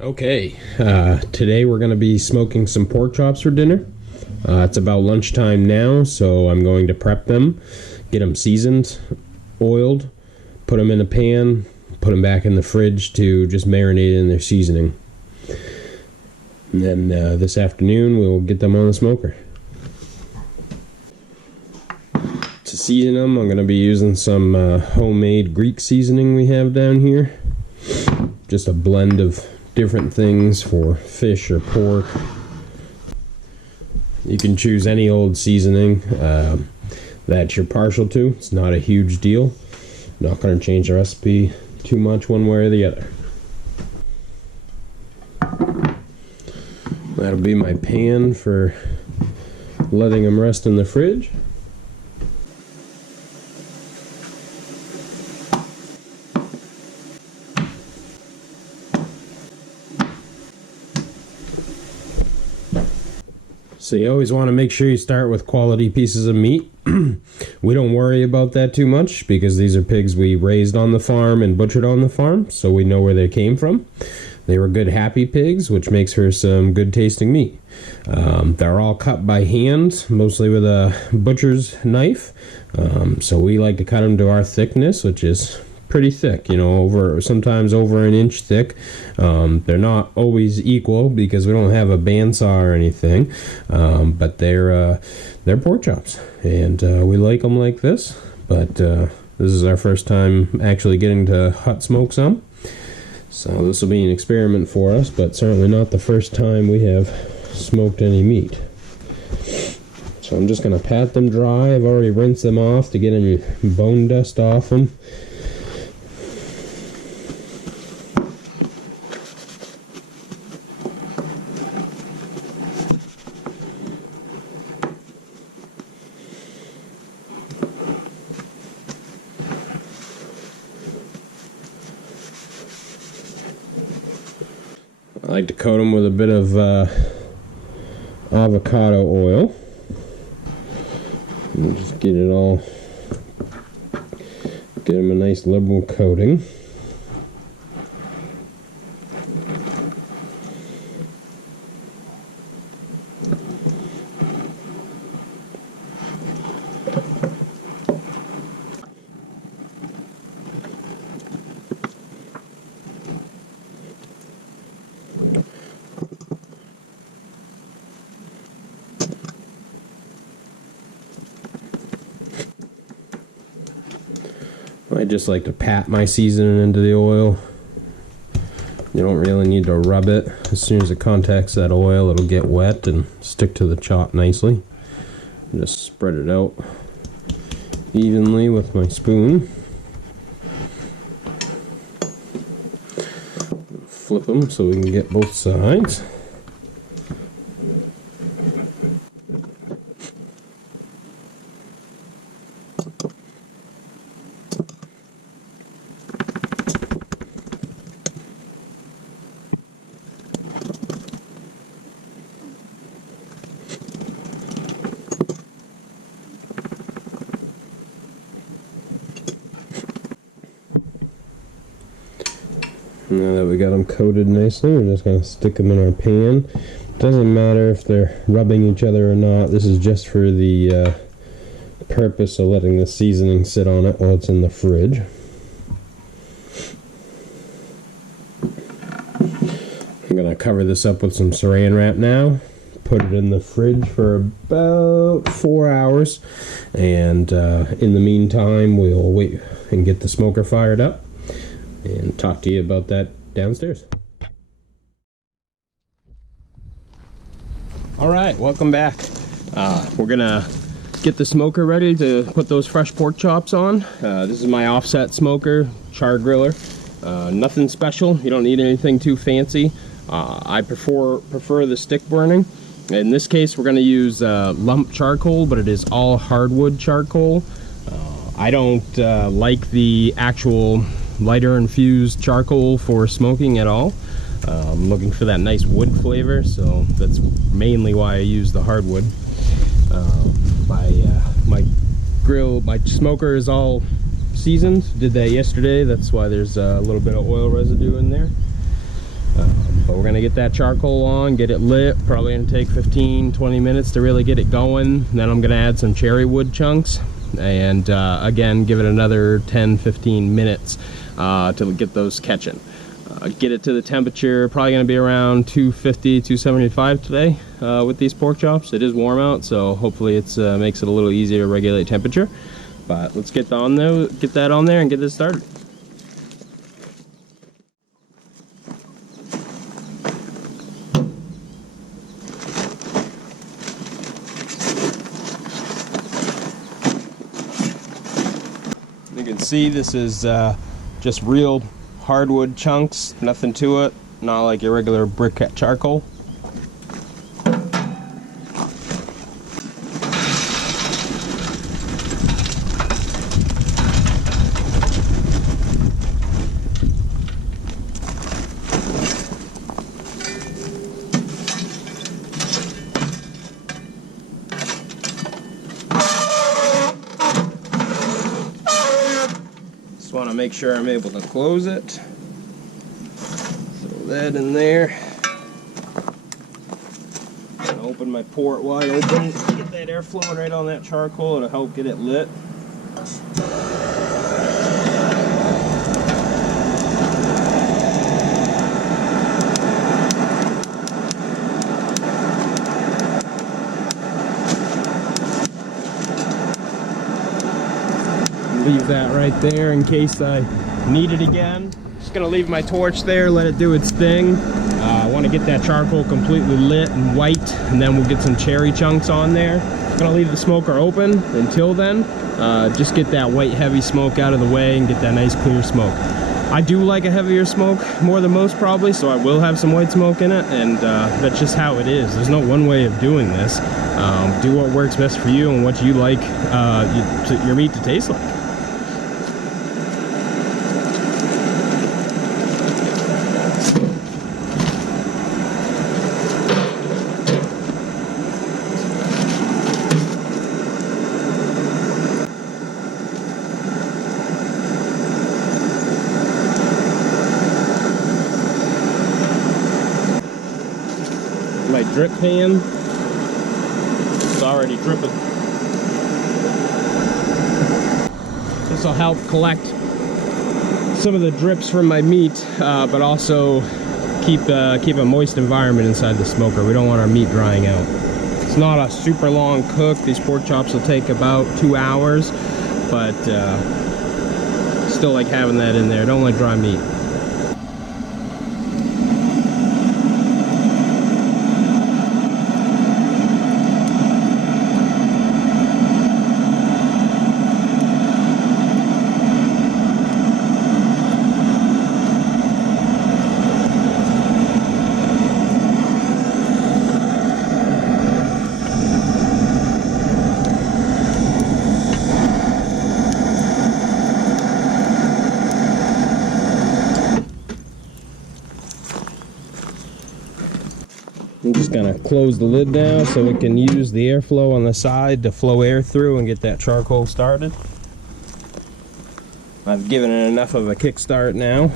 Okay, today we're going to be smoking some pork chops for dinner. It's about lunchtime now, so I'm going to prep them, get them seasoned, oiled, put them in a pan, put them back in the fridge to just marinate in their seasoning. And then this afternoon we'll get them on the smoker. To season them, I'm going to be using some homemade Greek seasoning we have down here. Just a blend of different things for fish or pork. You can choose any old seasoning that you're partial to. It's not a huge deal. Not going to change the recipe too much one way or the other. That'll be my pan for letting them rest in the fridge. So you always want to make sure you start with quality pieces of meat. We don't worry about that too much because these are pigs we raised on the farm and butchered on the farm, so we know where they came from. They were good, happy pigs, which makes for some good tasting meat. They're all cut by hand, mostly with a butcher's knife. So we like to cut them to our thickness, which is pretty thick, sometimes over an inch thick. They're not always equal because we don't have a bandsaw or anything, but they're pork chops, and we like them like this. But this is our first time actually getting to hot smoke some, so this will be an experiment for us, but certainly not the first time we have smoked any meat. So I'm just going to pat them dry. I've already rinsed them off to get any bone dust off them. I like to coat them with a bit of avocado oil. And just get them a nice liberal coating. I just like to pat my seasoning into the oil. You don't really need to rub it. As soon as it contacts that oil, it'll get wet and stick to the chop nicely. Just spread it out evenly with my spoon. Flip them so we can get both sides. Now that we got them coated nicely, we're just going to stick them in our pan. Doesn't matter if they're rubbing each other or not. This is just for the purpose of letting the seasoning sit on it while it's in the fridge. I'm going to cover this up with some saran wrap now. Put it in the fridge for about 4 hours. And in the meantime, we'll wait and get the smoker fired up and talk to you about that downstairs. Alright, welcome back. We're gonna get the smoker ready to put those fresh pork chops on. This is my offset smoker, char griller. Nothing special, you don't need anything too fancy. I prefer the stick burning. In this case, we're gonna use lump charcoal, but it is all hardwood charcoal. I don't like the actual lighter infused charcoal for smoking at all. I'm looking for that nice wood flavor, so that's mainly why I use the hardwood. My smoker is all seasoned. Did that yesterday. That's why there's a little bit of oil residue in there. But we're gonna get that charcoal on, get it lit. Probably gonna take 15-20 minutes to really get it going. Then I'm gonna add some cherry wood chunks, and again, give it another 10-15 minutes to get those catching. Get it to the temperature, probably going to be around 250, 275 today with these pork chops. It is warm out, so hopefully it makes it a little easier to regulate temperature. But let's get that on there and get this started. You can see this is just real hardwood chunks, nothing to it, not like your regular brick charcoal. Just want to make sure I'm able to close it. Throw that in there. And open my port wide open. Get that air flowing right on that charcoal. It'll help get it lit. Leave that right there in case I need it again. Just gonna leave my torch there, let it do its thing. I want to get that charcoal completely lit and white, and then we'll get some cherry chunks on there. Gonna leave the smoker open until then. Just get that white heavy smoke out of the way and get that nice clear smoke. I do like a heavier smoke more than most probably, so I will have some white smoke in it, and that's just how it is. There's no one way of doing this. Do what works best for you and what you like your meat to taste like. My drip pan is already dripping. This will help collect some of the drips from my meat, but also keep a moist environment inside the smoker. We don't want our meat drying out. It's not a super long cook. These pork chops will take about 2 hours, but still like having that in there. Don't like dry meat. I'm just gonna close the lid down so it can use the airflow on the side to flow air through and get that charcoal started. I've given it enough of a kickstart now.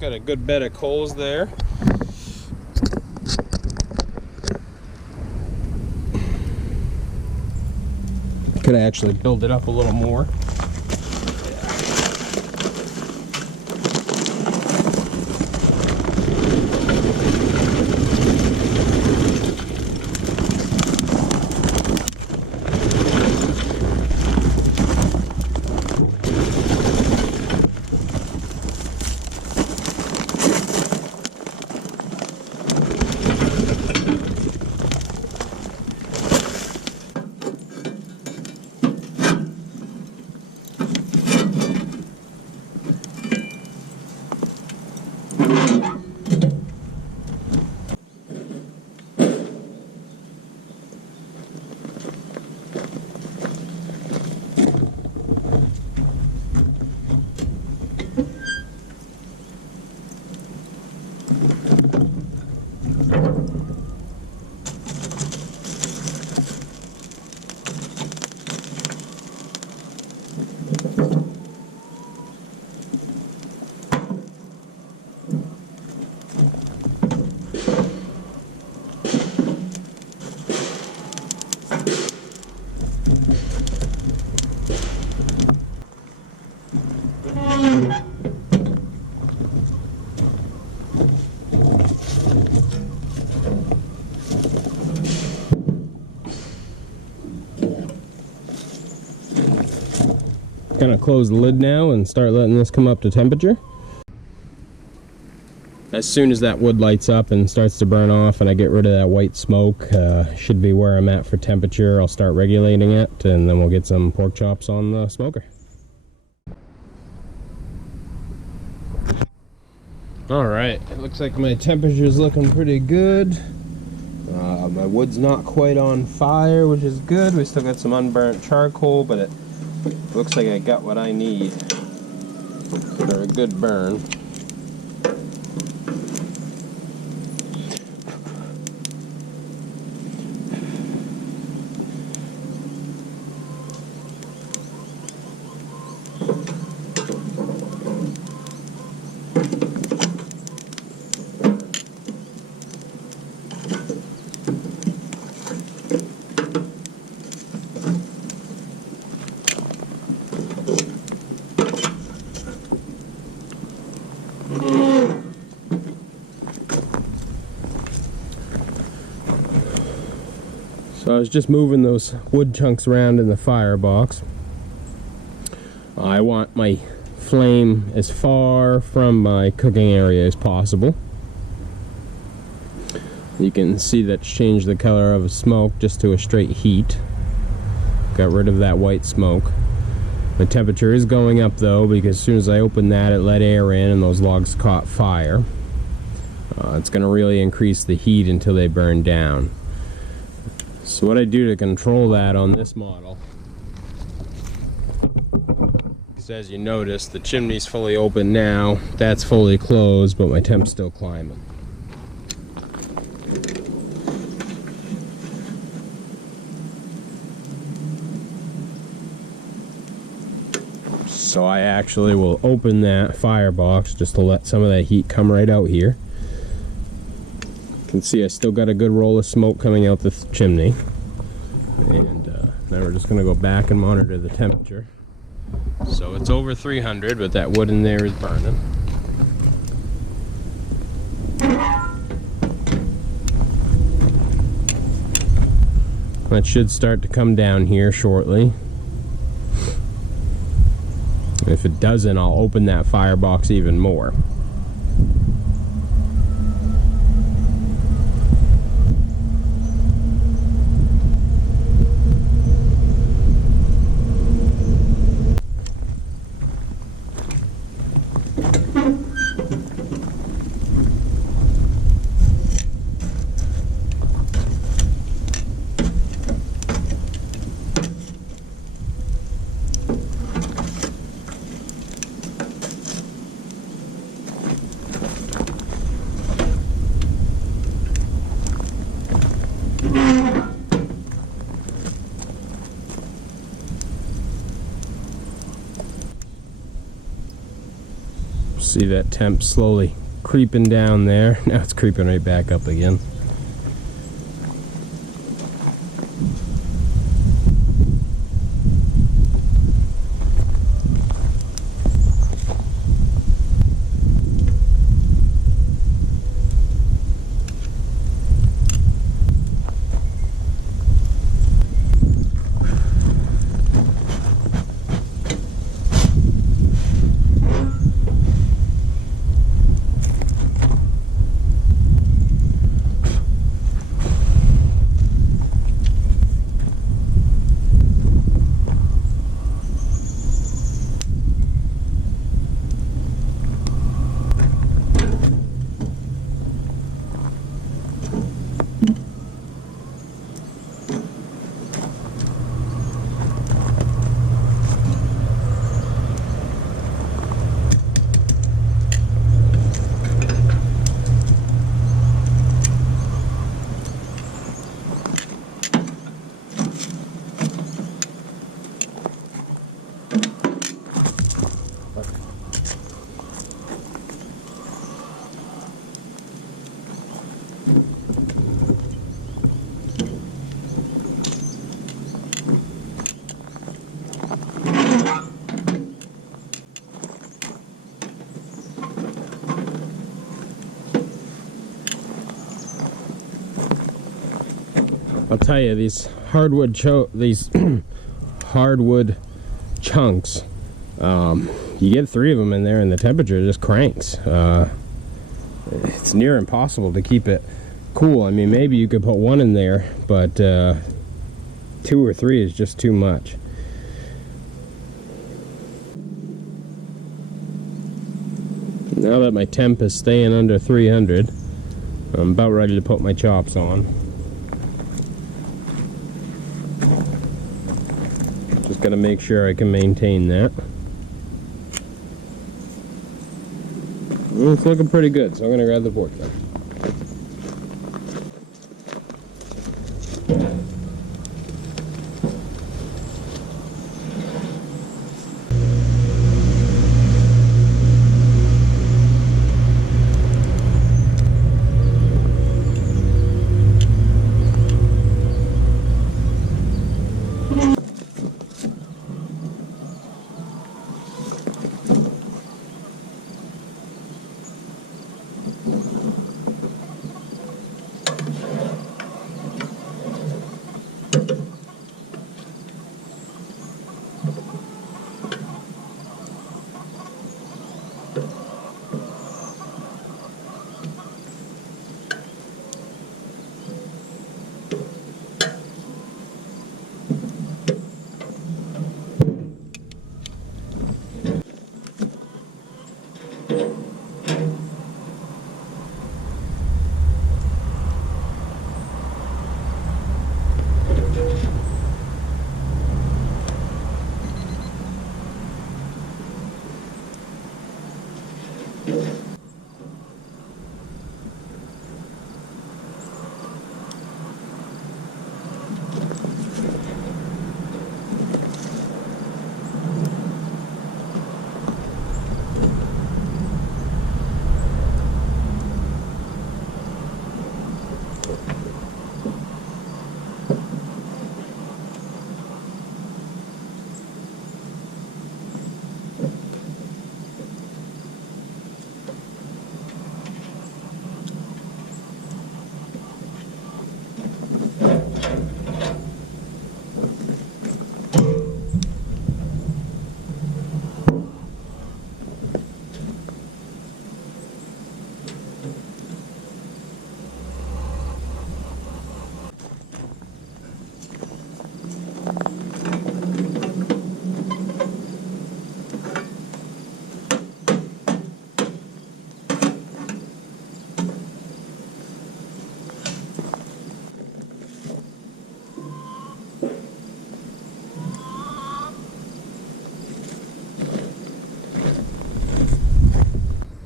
Got a good bed of coals there. Could actually build it up a little more. gonna close the lid now and start letting this come up to temperature. As soon as that wood lights up and starts to burn off and I get rid of that white smoke, should be where I'm at for temperature. I'll start regulating it, and then we'll get some pork chops on the smoker. Alright, it looks like my temperature's looking pretty good. My wood's not quite on fire, which is good. We still got some unburnt charcoal, but it looks like I got what I need for a good burn. So I was just moving those wood chunks around in the firebox. I want my flame as far from my cooking area as possible. You can see that's changed the color of smoke just to a straight heat. Got rid of that white smoke. The temperature is going up though, because as soon as I opened that, it let air in and those logs caught fire. It's going to really increase the heat until they burn down. So what I do to control that on this model, because as you notice, the chimney's fully open now, that's fully closed, but my temp's still climbing. So I actually will open that firebox just to let some of that heat come right out here. You can see I still got a good roll of smoke coming out the chimney. And now we're just going to go back and monitor the temperature. So it's over 300, but that wood in there is burning. That should start to come down here shortly. If it doesn't, I'll open that firebox even more. See that temp slowly creeping down there. Now it's creeping right back up again. I'll tell you, these hardwood chunks You get 3 of them in there and the temperature just cranks. It's near impossible to keep it cool. I mean, maybe you could put 1 in there, but 2 or 3 is just too much. Now that my temp is staying under 300, I'm about ready to put my chops on. Just gotta make sure I can maintain that. It's looking pretty good, so I'm gonna grab the pork then.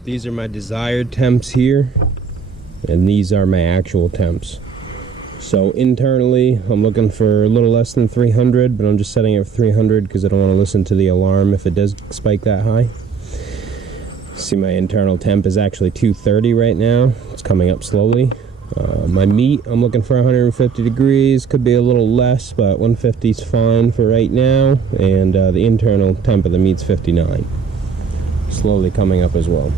These are my desired temps here, and these are my actual temps. So internally, I'm looking for a little less than 300, but I'm just setting it for 300 because I don't want to listen to the alarm if it does spike that high. See, my internal temp is actually 230 right now. It's coming up slowly. My meat, I'm looking for 150 degrees. Could be a little less, but 150 is fine for right now. And the internal temp of the meat's 59. Slowly coming up as well.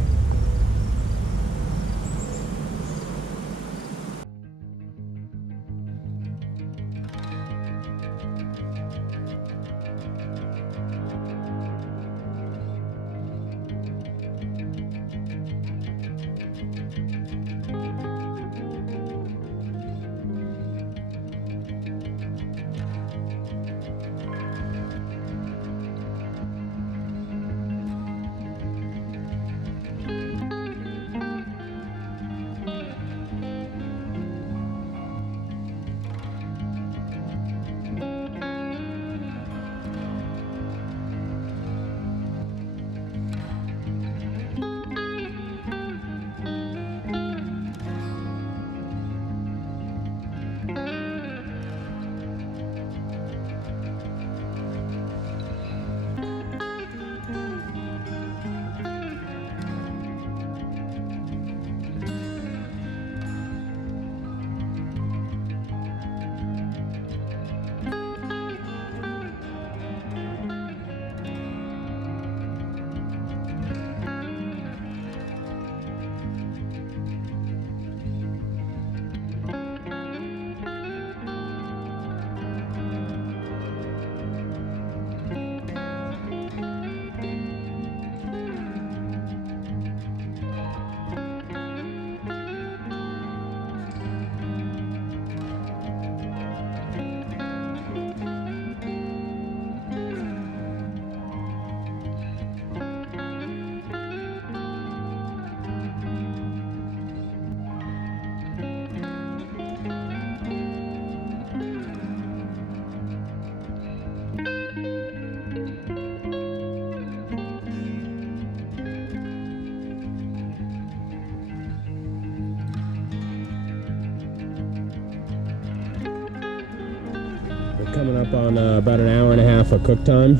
up on about an hour and a half of cook time.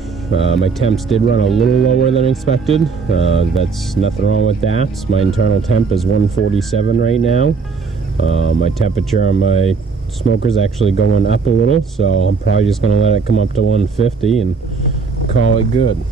My temps did run a little lower than expected. That's nothing wrong with that. My internal temp is 147 right now. My temperature on my smoker's actually going up a little, so I'm probably just going to let it come up to 150 and call it good.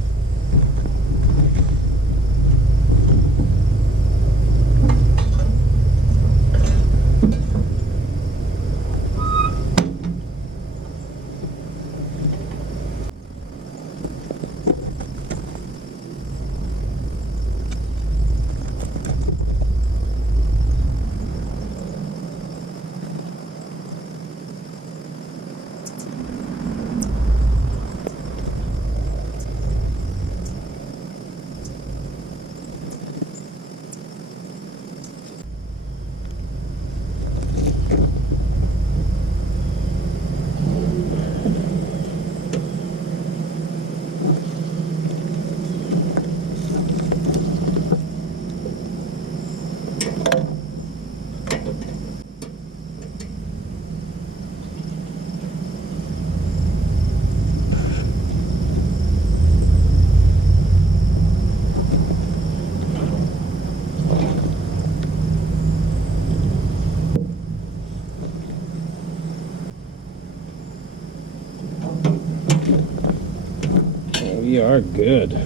We are good.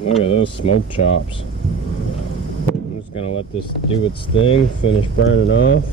Look at those smoke chops. I'm just gonna let this do its thing, finish burning off.